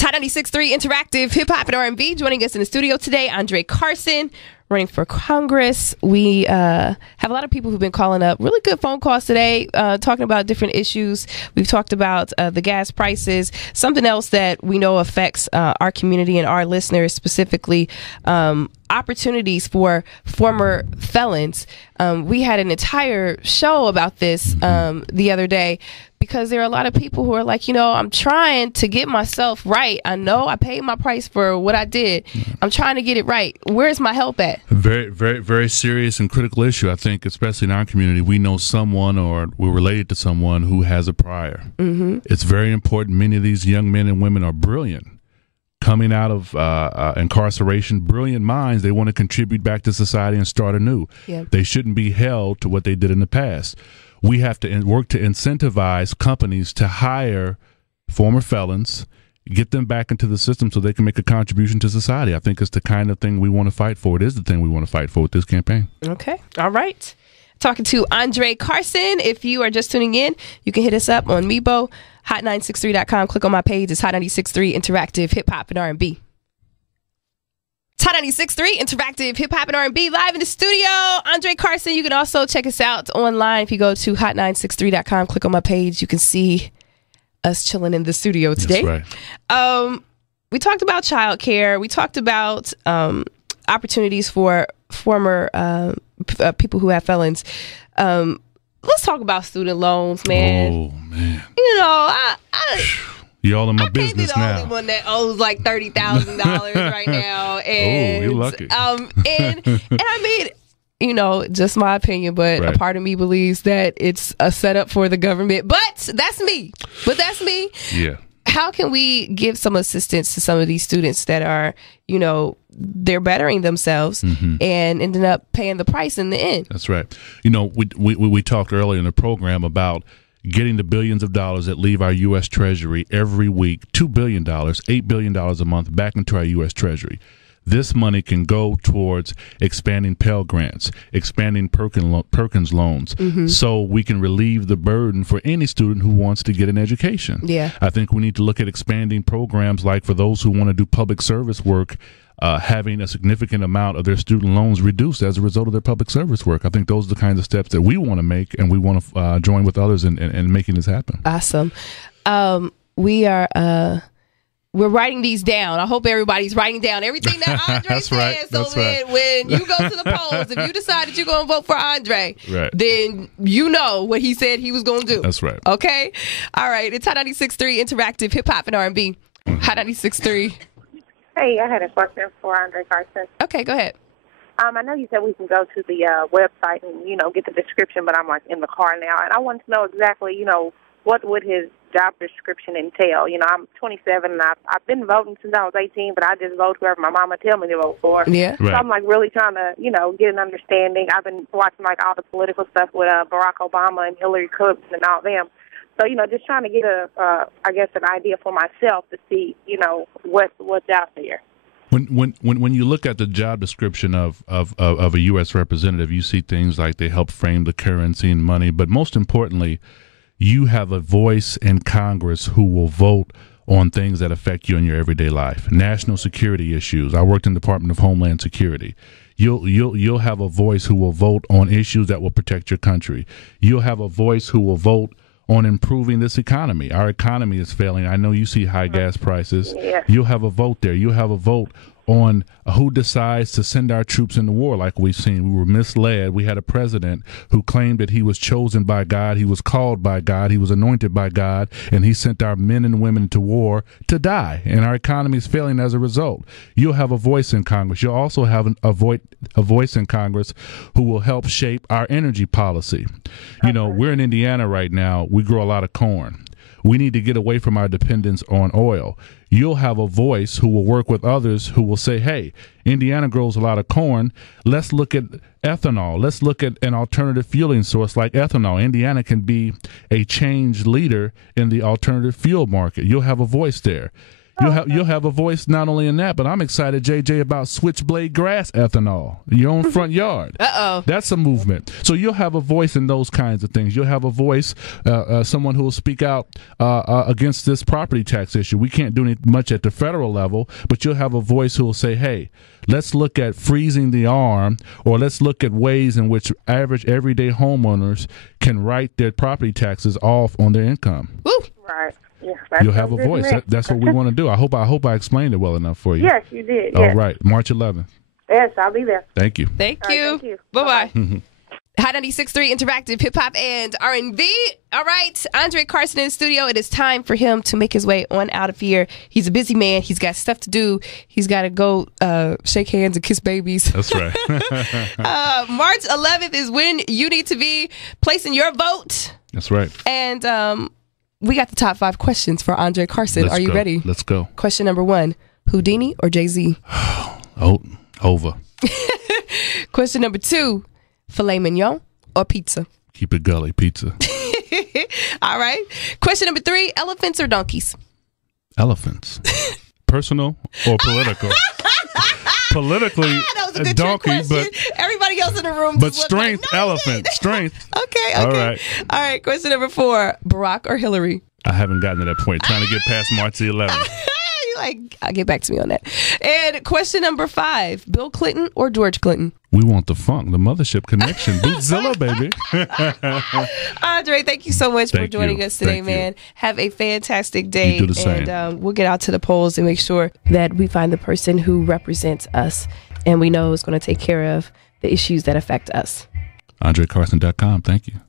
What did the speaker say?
Hot 96.3 Interactive Hip Hop and R&B. Joining us in the studio today, Andre Carson, running for Congress. We have a lot of people who've been calling up. Really good phone calls today, talking about different issues. We've talked about the gas prices. Something else that we know affects our community and our listeners specifically, opportunities for former felons. We had an entire show about this the other day, because there are a lot of people who are like, I'm trying to get myself right. I know I paid my price for what I did. I'm trying to get it right. Where's my help at? Very, very, very serious and critical issue. I think, especially in our community, we know someone or we're related to someone who has a prior. Mm-hmm. It's very important. Many of these young men and women are brilliant. Coming out of incarceration, brilliant minds, they want to contribute back to society and start anew. Yeah. They shouldn't be held to what they did in the past. We have to work to incentivize companies to hire former felons, get them back into the system so they can make a contribution to society. I think it's the kind of thing we want to fight for. It is the thing we want to fight for with this campaign. Okay. All right. Talking to Andre Carson. If you are just tuning in, you can hit us up on Meebo, hot963.com. Click on my page. It's Hot 96.3 Interactive Hip Hop and R&B. It's Hot 96.3 Interactive Hip Hop and R&B live in the studio. Andre Carson. You can also check us out online. If you go to hot963.com, click on my page, you can see us chilling in the studio today. That's right. We talked about childcare. We talked about opportunities for former people who have felons. Let's talk about student loans, man. Oh, man. You all in my business now. I can't be the only one that owes like $30,000 right now. And, you're lucky. And I mean, just my opinion, but right. A part of me believes that it's a setup for the government. But that's me. Yeah. How can we give some assistance to some of these students that are, they're bettering themselves and ending up paying the price in the end? That's right. We talked earlier in the program about getting the billions of dollars that leave our U.S. Treasury every week, $2 billion, $8 billion a month back into our U.S. Treasury. This money can go towards expanding Pell Grants, expanding Perkins loans, so we can relieve the burden for any student who wants to get an education. Yeah. I think we need to look at expanding programs like for those who want to do public service work, having a significant amount of their student loans reduced as a result of their public service work. I think those are the kinds of steps that we want to make, and we want to join with others in making this happen. Awesome. We're writing these down. I hope everybody's writing down everything that Andre says. Right. So then when you go to the polls, if you decide that you're going to vote for Andre, then you know what he said he was going to do. That's right. Okay? All right. It's Hot 96.3 Interactive Hip Hop and R&B. Hot 96.3. Hey, I had a question for Andre Carson. Okay, go ahead. I know you said we can go to the website and, get the description, but I'm, in the car now. And I want to know exactly, what would his job description entail? I'm 27, and I've been voting since I was 18, but I just vote whoever my mama tell me to vote for. Yeah. Right. So I'm, really trying to, get an understanding. I've been watching, all the political stuff with Barack Obama and Hillary Clinton and all them. So, just trying to get an idea for myself to see, what's out there. When you look at the job description of a U.S. representative, you see things like they help frame the currency and money, but most importantly, you have a voice in Congress who will vote on things that affect you in your everyday life. National security issues. I worked in the Department of Homeland Security. You'll have a voice who will vote on issues that will protect your country. You'll have a voice who will vote on improving this economy. Our economy is failing. I know you see high gas prices. Yeah. You'll have a vote there. You'll have a vote on who decides to send our troops into war like we've seen. We were misled. We had a president who claimed that he was chosen by God, he was called by God, he was anointed by God, and he sent our men and women to war to die. And our economy is failing as a result. You'll have a voice in Congress. You'll also have a voice in Congress who will help shape our energy policy. We're in Indiana right now. We grow a lot of corn. We need to get away from our dependence on oil. You'll have a voice who will work with others who will say, hey, Indiana grows a lot of corn. Let's look at ethanol. Let's look at an alternative fueling source like ethanol. Indiana can be a change leader in the alternative fuel market. You'll have a voice there. You'll have a voice not only in that, but I'm excited, JJ, about switchblade grass ethanol, your own front yard. That's a movement. So you'll have a voice in those kinds of things. You'll have a voice, someone who will speak out against this property tax issue. We can't do much at the federal level, but you'll have a voice who will say, hey, let's look at freezing the arm, or let's look at ways in which average everyday homeowners can write their property taxes off on their income. Woo. Right. Yeah, You'll have a voice. That's what we want to do. I hope I explained it well enough for you. Yes, you did. All yes. right. March 11th. Yes, I'll be there. Thank you. Thank All right, you. thank you. Bye-bye. Bye-bye. Hot 96.3 Interactive Hip Hop and R&B. All right, Andre Carson in the studio. It is time for him to make his way on out of here. He's a busy man. He's got stuff to do. He's got to go shake hands and kiss babies. That's right. March 11th is when you need to be placing your vote. That's right. And we got the top 5 questions for Andre Carson. Are you ready? Let's go. Question number 1, Houdini or Jay-Z? Oh, over. Question number 2, filet mignon or pizza? Keep it gully, pizza. All right. Question number 3, elephants or donkeys? Elephants. Personal or political? Politically, that was a good donkey, trick but question. Everybody else in the room. but just looked like, strength, no, elephant, strength. Okay. All right. All right. Question number 4, Barack or Hillary? I haven't gotten to that point. Trying to get past March the 11th. You're like, I'll get back to me on that. And question number 5, Bill Clinton or George Clinton? We want the funk, the mothership connection. Bootzilla, baby. Andre, thank you so much for Thank joining you. us today, Thank man. Have a fantastic day. You do the same. And we'll get out to the polls and make sure that we find the person who represents us and we know is going to take care of the issues that affect us. AndreCarson.com. Thank you.